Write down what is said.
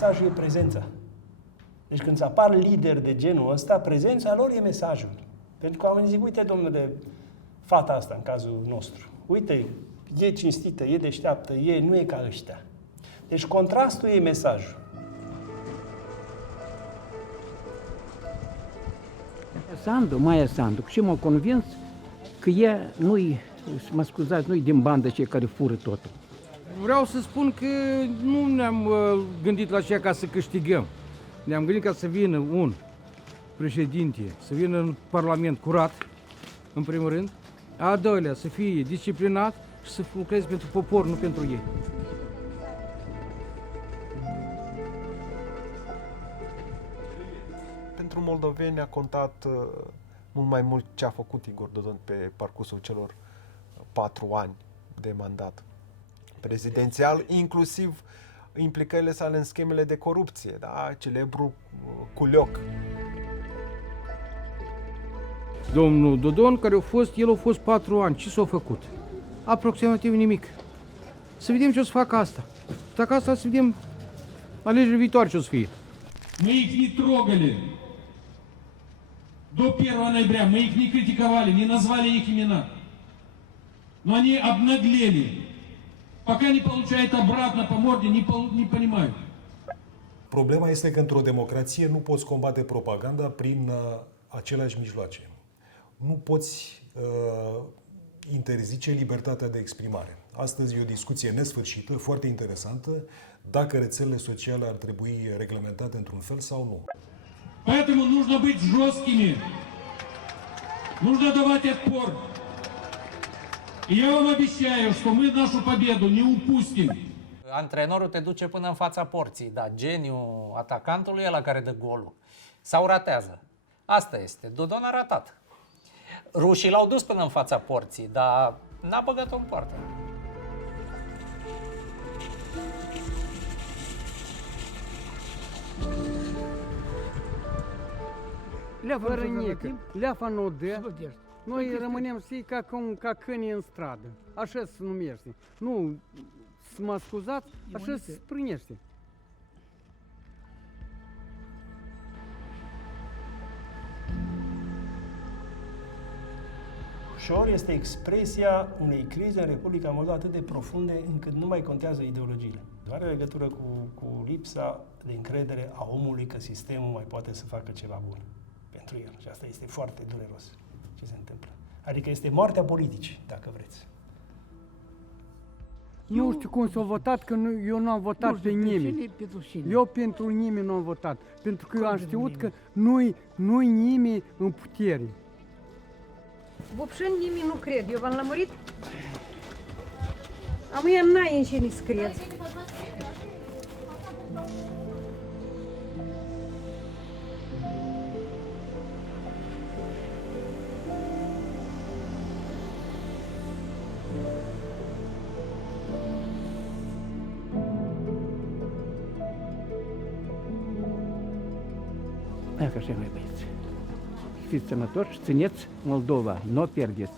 Mesajul e prezența. Deci când apar lideri de genul ăsta, prezența lor e mesajul. Pentru că oamenii zic, uite, domnule, fata asta, în cazul nostru, uite, e cinstită, e deșteaptă, nu e ca ăștia. Deci contrastul e mesajul. Maia Sandu, și m-a convins că ea nu-i, mă scuzați, nu-i din bandă cei care fură totul. Vreau să spun că nu ne-am gândit la aceea ca să câștigăm. Ne-am gândit ca să vină un președinte, să vină în Parlament curat, în primul rând, a doilea să fie disciplinat și să lucreze pentru popor, nu pentru ei. Pentru moldoveni a contat mult mai mult ce a făcut Igor Dodon pe parcursul celor 4 ani de mandat prezidențial, inclusiv implicările sale în schemele de corupție, da? Celebru culioc. Domnul Dodon, el a fost 4 ani. Ce s-a făcut? Aproximativ nimic. Să vedem ce o să facă asta. Dacă asta, să vedem alegerile viitoare ce o să fie. Мы их не трогали до 1 ноября, мы их не критиковали, не назвали их имена. Но они обнаглели. Пока не получают обратно по морде, не понимают. Problema este că într-o democrație nu poți combate propaganda prin aceleași mijloace. Nu poți interzice libertatea de exprimare. Astăzi e o discuție nesfârșită, foarte interesantă, dacă rețelele sociale ar trebui reglementate într-un fel sau nu. Поэтому нужно быть жесткими. Нужно давать отпор. И я вам обещаю, что мы нашу победу не упустим. Antrenorul te duce până în fața porții, dar geniul atacantului e la care dă golul. Sau ratează. Asta este. Dodon a ratat. Rușii l-au dus până în fața porții, dar n-a băgat-o în poartă. Fără nică, leafa nu dă, noi rămânem ca câini în stradă. Așa se numește. Nu, să mă scuzați, așa se sprânește. Ușor este expresia unei crize în Republica Moldova atât de profunde încât nu mai contează ideologiile. Are legătură cu lipsa de încredere a omului că sistemul mai poate să facă ceva bun pentru el. Și asta este foarte dureros ce se întâmplă. Adică este moartea politicii, dacă vreți. Nu știu cum s-a votat, că eu nu am votat pe nimeni. Eu pentru nimeni nu am votat. Pentru că eu am știut că nu-i nimeni în putere. Вообще nimeni nu cred. Eu v-am lămurit? A mie n-ai în cine să cred. Așa, mai băieți. Fiți sănătoși, țineți Moldova, nu o pierdeți.